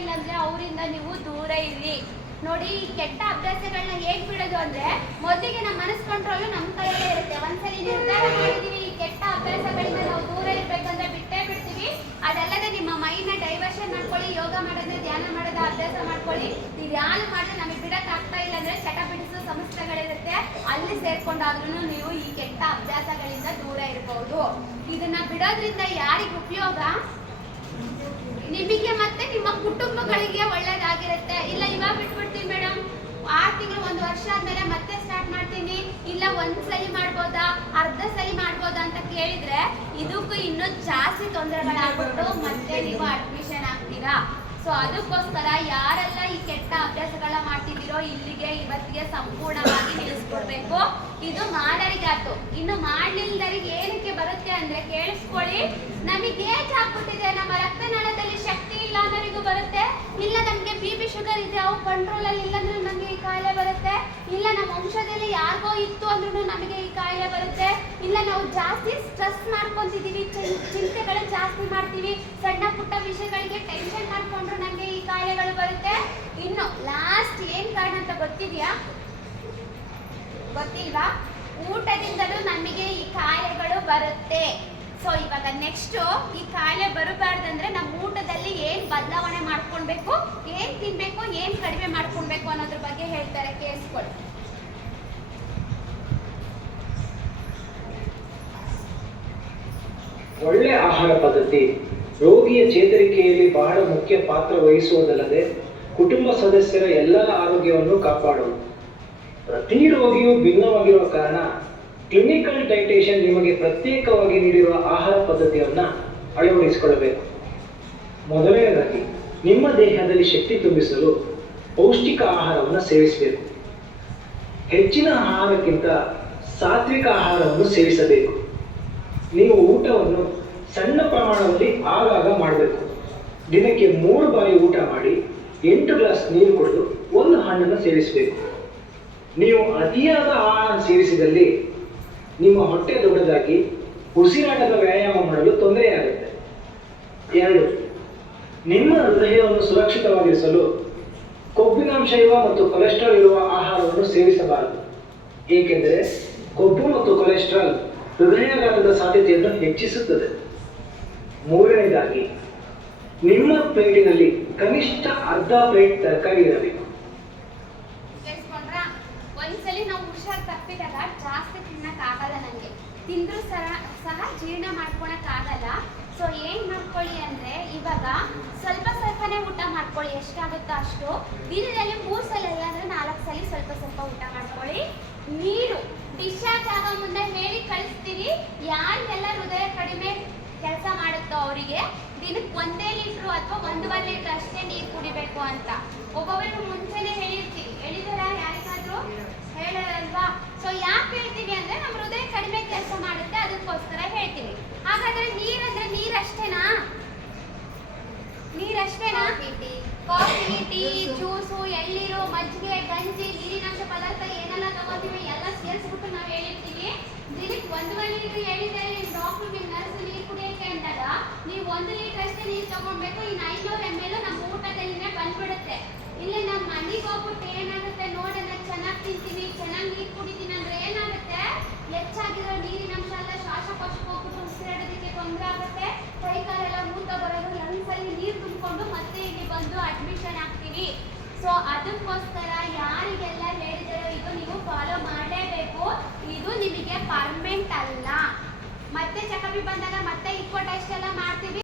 ಇಲ್ಲ ಅಂದ್ರೆ ಅವರಿಂದ ನೀವು ದೂರ ಇರಿ. ನೋಡಿ, ಈ ಕೆಟ್ಟ ಅಭ್ಯಾಸಗಳನ್ನ ಹೇಗ್ ಬಿಡೋದು ಅಂದ್ರೆ ಮೊದಲಿಗೆ ನಮ್ಮ ಮನಸ್ಸು ಕಂಟ್ರೋಲ್ ನಮ್ಮ ಕೈಯಲ್ಲೇ ಇರುತ್ತೆ. ಒಂದ್ಸಲಿ ನಿರ್ಧಾರ ಮಾಡಿದೀವಿ ಈ ಕೆಟ್ಟ ಅಭ್ಯಾಸಗಳಿಂದ ನಾವು ದೂರ ಇರ್ಬೇಕಂದ್ರೆ ಬಿಟ್ಟೇ ಬಿಡ್ತೀವಿ. ಅದಲ್ಲದೆ ನಿಮ್ಮ ಮೈಂಡ್ ನ ಡೈವರ್ಷನ್ ಮಾಡ್ಕೊಳ್ಳಿ, ಯೋಗ ಮಾಡೋದು, ಧ್ಯಾನ ಮಾಡೋದು ಅಭ್ಯಾಸ ಮಾಡ್ಕೊಳ್ಳಿ. ಇದ್ಯಾರು ಮಾಡಿದ್ರೆ ನಮಗೆ ಬಿಡಕ್ ಆಗ್ತಾ ಇಲ್ಲ ಅಂದ್ರೆ ಚಟ ಬಿಡಿಸೋ ಸಂಸ್ಥೆಗಳಿರುತ್ತೆ, ಅಲ್ಲಿ ಸೇರ್ಕೊಂಡಾದ್ರೂ ನೀವು ಈ ಕೆಟ್ಟ ಅಭ್ಯಾಸಗಳಿಂದ ದೂರ ಇರಬಹುದು. ಇದನ್ನ ಬಿಡೋದ್ರಿಂದ ಯಾರಿಗೆ ಉಪಯೋಗ? ನಿಮಗೆ ಮತ್ತೆ ನಿಮ್ಮ ಕುಟುಂಬಗಳಿಗೆ ಒಳ್ಳೇದಾಗಿರುತ್ತೆ. ಇಲ್ಲ ಇವಾಗ ಬಿಟ್ಬಿಡ್ತೀನಿ ಮೇಡಮ್, 6 ತಿಂಗಳು 1 ವರ್ಷ ಆದ್ಮೇಲೆ ಮತ್ತೆ ಸ್ಟಾರ್ಟ್ ಮಾಡ್ತೀನಿ, ಇಲ್ಲ ಒಂದ್ಸಲಿ ಮಾಡ್ಬೋದಾ, ಅರ್ಧ ಸಲಿ ಮಾಡ್ಬೋದಾ ಅಂತ ಕೇಳಿದ್ರೆ ಇದಕ್ಕೂ ಇನ್ನೂ ಜಾಸ್ತಿ ತೊಂದರೆಗಳಾಗ್ಬಿಟ್ಟು ಮತ್ತೆ ನೀವು ಅಡ್ಮಿಷನ್ ಆಗ್ತೀರಾ. ಸೊ ಅದಕ್ಕೋಸ್ಕರ ಯಾರೆಲ್ಲ ಈ ಕೆಟ್ಟ ಅಭ್ಯಾಸಗಳ ಮಾಡ್ತಿದ್ದೀರೋ ಇಲ್ಲಿಗೆ ಇವತ್ತಿಗೆ ಸಂಪೂರ್ಣವಾಗಿ ನಿಲ್ಲಿಸ್ಕೊಡ್ಬೇಕು. ಇದು ಮಾಡೋರಿಗಾಯ್ತು. ಇನ್ನು ಮಾಡ್ಲಿಲ್ದರಿಗೆ ಏನಕ್ಕೆ ಬರುತ್ತೆ ಅಂದ್ರೆ ಕೇಳಿಸ್ಕೊಳ್ಳಿ, ನಮಗೆ ಏಜ್ ಆಗ್ಬಿಟ್ಟಿದೆ, ನಮ್ಮ ರಕ್ತನಾಳದಲ್ಲಿ ಶಕ್ತಿ ಇಲ್ಲ ಅನ್ನೋರಿಗೂ ಬರುತ್ತೆ. ಇಲ್ಲ ನಮ್ಗೆ BP ಶುಗರ್ ಇದೆ, ಅವು ಕಂಟ್ರೋಲ್ ಅಲ್ಲಿ ಇಲ್ಲ ಅಂದ್ರೆ ನಮಗೆ ಈ ಕಾಯಿಲೆ ಬರುತ್ತೆ. ಇಲ್ಲ ನಮ್ಮ ವಂಶದಲ್ಲಿ ಯಾರಿಗೋ ಇತ್ತು ಅಂದ್ರೂ ನಮಗೆ ಈ ಕಾಯಿಲೆ ಬರುತ್ತೆ. ಇಲ್ಲ ನಾವು ಜಾಸ್ತಿ ಸ್ಟ್ರೆಸ್ ಮಾಡ್ಕೊಂತಿದೀವಿ, ಚಿಂತೆಗಳು ಜಾಸ್ತಿ ಮಾಡ್ತೀವಿ, ಸಣ್ಣ ಪುಟ್ಟ ವಿಷಯಗಳಿಗೆ ಟೆನ್ಷನ್ ಮಾಡ್ಕೊಂಡ್ರು ನಮಗೆ ಈ ಕಾಯಿಲೆಗಳು ಬರುತ್ತೆ. ಇನ್ನು ಲಾಸ್ಟ್ ಏನ್ ಕಾರಣ ಅಂತ ಗೊತ್ತಿದ್ಯಾ? ಗೊತ್ತಿಲ್ವಾ? ಊಟದಿಂದಲೂ ನಮಗೆ ಈ ಕಾಯಿಲೆಗಳು ಬರುತ್ತೆ. ಸೊ ಇವಾಗ ನೆಕ್ಸ್ಟ್ ಈ ಕಾಯಿಲೆ ಬರಬಾರ್ದಂದ್ರೆ ನಮ್ಮ ಊಟದಲ್ಲಿ ಏನ್ ಬದಲಾವಣೆ ಮಾಡ್ಕೊಳ್ಬೇಕು, ಏನ್ ತಿನ್ಬೇಕು, ಏನ್ ಕಡಿಮೆ ಮಾಡ್ಕೊಳ್ಬೇಕು ಅನ್ನೋದ್ರ ಬಗ್ಗೆ ಹೇಳ್ತಾರೆ, ಕೇಳಿಸ್ಕೊಳ್ಳಿ. ಒಳ್ಳೆ ಆಹಾರ ಪದ್ಧತಿ ರೋಗಿಯ ಚೇತರಿಕೆಯಲ್ಲಿ ಬಹಳ ಮುಖ್ಯ ಪಾತ್ರ ವಹಿಸುವುದಲ್ಲದೆ ಕುಟುಂಬ ಸದಸ್ಯರ ಎಲ್ಲ ಆರೋಗ್ಯವನ್ನು ಕಾಪಾಡುವುದು. ಪ್ರತಿ ರೋಗಿಯೂ ಭಿನ್ನವಾಗಿರುವ ಕಾರಣ ಕ್ಲಿನಿಕಲ್ ಡೈಟೇಷನ್ ನಿಮಗೆ ಪ್ರತ್ಯೇಕವಾಗಿ ನೀಡಿರುವ ಆಹಾರ ಪದ್ಧತಿಯನ್ನು ಅಳವಡಿಸಿಕೊಳ್ಳಬೇಕು. ಮೊದಲನೇದಾಗಿ ನಿಮ್ಮ ದೇಹದಲ್ಲಿ ಶಕ್ತಿ ತುಂಬಿಸಲು ಪೌಷ್ಟಿಕ ಆಹಾರವನ್ನು ಸೇವಿಸಬೇಕು. ಹೆಚ್ಚಿನ ಆಹಾರಕ್ಕಿಂತ ಸಾತ್ವಿಕ ಆಹಾರವನ್ನು ಸೇವಿಸಬೇಕು. ನೀವು ಊಟವನ್ನು ಸಣ್ಣ ಪ್ರಮಾಣದಲ್ಲಿ ಆಗಾಗ ಮಾಡಬೇಕು. ದಿನಕ್ಕೆ 3 ಬಾರಿ ಊಟ ಮಾಡಿ 8 ಗ್ಲಾಸ್ ನೀರು ಕುಡಿದು 1 ಹಣ್ಣನ್ನು ಸೇವಿಸಬೇಕು. ನೀವು ಅತಿಯಾದ ಆಹಾರ ಸೇವಿಸಿದಲ್ಲಿ ನಿಮ್ಮ ಹೊಟ್ಟೆ ದೊಡ್ಡದಾಗಿ ಉಸಿರಾಟದ ವ್ಯಾಯಾಮ ಮಾಡಲು ತೊಂದರೆಯಾಗುತ್ತೆ. 2, ನಿಮ್ಮ ಹೃದಯವನ್ನು ಸುರಕ್ಷಿತವಾಗಿರಿಸಲು ಕೊಬ್ಬಿನಾಂಶ ಇರುವ ಮತ್ತು ಕೊಲೆಸ್ಟ್ರಾಲ್ ಇರುವ ಆಹಾರವನ್ನು ಸೇವಿಸಬಾರದು. ಏಕೆಂದರೆ ಕೊಬ್ಬು ಮತ್ತು ಕೊಲೆಸ್ಟ್ರಾಲ್ ಹೃದಯಾಘಾತದ ಸಾಧ್ಯತೆಯನ್ನು ಹೆಚ್ಚಿಸುತ್ತದೆ. 3ನೇದಾಗಿ ನಿಮ್ಮ ಪ್ಲೇಟಿನಲ್ಲಿ ಕನಿಷ್ಠ ಅರ್ಧ ಪ್ಲೇಟ್ ತರಕಾರಿ ಇರಬೇಕು. ಒಂದ್ಸಲಿ ನಾವು ಹುಷಾರ್ ತಪ್ಪಿದಾಗ ಜಾಸ್ತಿ ತಿನ್ನಕ್ ಆಗಲ್ಲ, ನಂಗೆ ತಿಂದ್ರು ಸಹ ಜೀರ್ಣ ಮಾಡ್ಕೊಳಕ್ ಆಗಲ್ಲ. ಸೊ ಏನ್ ಮಾಡ್ಕೊಳ್ಳಿ ಅಂದ್ರೆ ಇವಾಗ ಸ್ವಲ್ಪನೇ ಊಟ ಮಾಡ್ಕೊಳ್ಳಿ, ಎಷ್ಟಾಗುತ್ತೋ ಅಷ್ಟು. ದಿನದಲ್ಲಿ 3 ಸಲ ಇಲ್ಲ ಅಂದ್ರೆ 4 ಸಲ ಸ್ವಲ್ಪ ಊಟ ಮಾಡ್ಕೊಳ್ಳಿ. ನೀರು ಡಿಸ್ಚಾರ್ಜ್ ಆಗೋ ಮುಂದೆ ಹೇಳಿ ಕಳಿಸ್ತೀವಿ, ಯಾರಿಗೆಲ್ಲ ಹೃದಯ ಕಡಿಮೆ ಕೆಲಸ ಮಾಡುತ್ತೋ ಅವರಿಗೆ ದಿನಕ್ಕೆ 1 ಲೀಟ್ರು ಅಥವಾ 1.5 ಲೀಟರ್ ಅಷ್ಟೇ ನೀರು ಕುಡಿಬೇಕು ಅಂತ. ಒಬ್ಬೊಬ್ಬರಿಗೆ ಮುಂಚೆನೆ ಹೇಳಿರ್ತೀವಿ, ಹೇಳಿದಾರ ಯಾರಿಗಾದ್ರೂ ಹೇಳಲ್ವಾ? ಸೊ ಯಾಕೆ ಹೇಳ್ತೀವಿ ಅಂದ್ರೆ ನಮ್ಮ ಹೃದಯ ಕಡಿಮೆ ಕೆಲಸ ಮಾಡುತ್ತೆ, ಅದಕ್ಕೋಸ್ಕರ ಹೇಳ್ತೀವಿ. ಹಾಗಾದ್ರೆ ನೀರಂದ್ರೆ ನೀರಷ್ಟೇನಾ? ಕಾಫಿ, ಟೀ, ಜ್ಯೂಸು, ಎಳ್ನೀರು, ಮಜ್ಜಿಗೆ, ಗಂಜಿ, ನೀರಿನಂಶ ಪದಾರ್ಥ ಏನೆಲ್ಲ ತಗೋತೀವಿ ಎಲ್ಲ ಸೇರಿಸ್ಬಿಟ್ಟು ನಾವು ಹೇಳಿರ್ತೀವಿ. ದಿನಕ್ಕೆ 1.5 ಲೀಟರ್ ಹೇಳಿದರೆ ನಿಮ್ಮ ಡಾಕ್ಟರ್ ನಿಮ್ಮ ನರ್ಸ್ ನೀರು ಕುಡಿಯೋಕೆ ಅಂದಾಗ ನೀವು 1 ಲೀಟರ್ ಅಷ್ಟೇ ನೀರು ತಗೊಳ್ಬೇಕು. ಇನ್ನು 500 ml ನಮ್ಮ ಊಟದಲ್ಲಿನೇ ಬಂದ್ಬಿಡುತ್ತೆ. ಇಲ್ಲ ನಮ್ಮ ಮನೆಗೆ ಹೋಗ್ಬಿಟ್ಟು ಏನಾಗುತ್ತೆ ನೋಡೋಣ, ಚೆನ್ನಾಗಿ ತಿಂತೀನಿ, ಚೆನ್ನಾಗಿ ನೀರು ಕುಡಿತೀನಿ ಅಂದ್ರೆ ಏನಾಗುತ್ತೆ, ಹೆಚ್ಚಾಗಿರೋ ನೀರಿನಂಶ ಎಲ್ಲ ಶ್ವಾಸಕೋಶಕ್ಕೆ ಹೋಗ್ಬಿಟ್ಟು ಉಸಿರಾಡೋದಕ್ಕೆ ತೊಂದರೆ ಆಗುತ್ತೆ, ಕೈ ಕಾಲೆಲ್ಲ ಊತ ಬರೋದು, ಲಂಗ್ಸಲ್ಲಿ ನೀರು ತುಂಬಿಕೊಂಡು ಮತ್ತೆ ಇಲ್ಲಿ ಬಂದು ಅಡ್ಮಿಷನ್ ಆಗ್ತೀವಿ. ಸೊ ಅದಕ್ಕೋಸ್ಕರ ಯಾರಿಗೆಲ್ಲ ಹೇಳಿದಾರೋ ಇದು ನೀವು ಫಾಲೋ ಮಾಡಲೇಬೇಕು. ಇದು ನಿಮಗೆ ಪರ್ಮನೆಂಟ್ ಅಲ್ಲ. ಮತ್ತೆ ಚೆಕಪ್ ಬಂದಾಗ ಮತ್ತೆ ಇಕ್ವೋ ಟೆಸ್ಟ್ ಎಲ್ಲ ಮಾಡ್ತೀವಿ.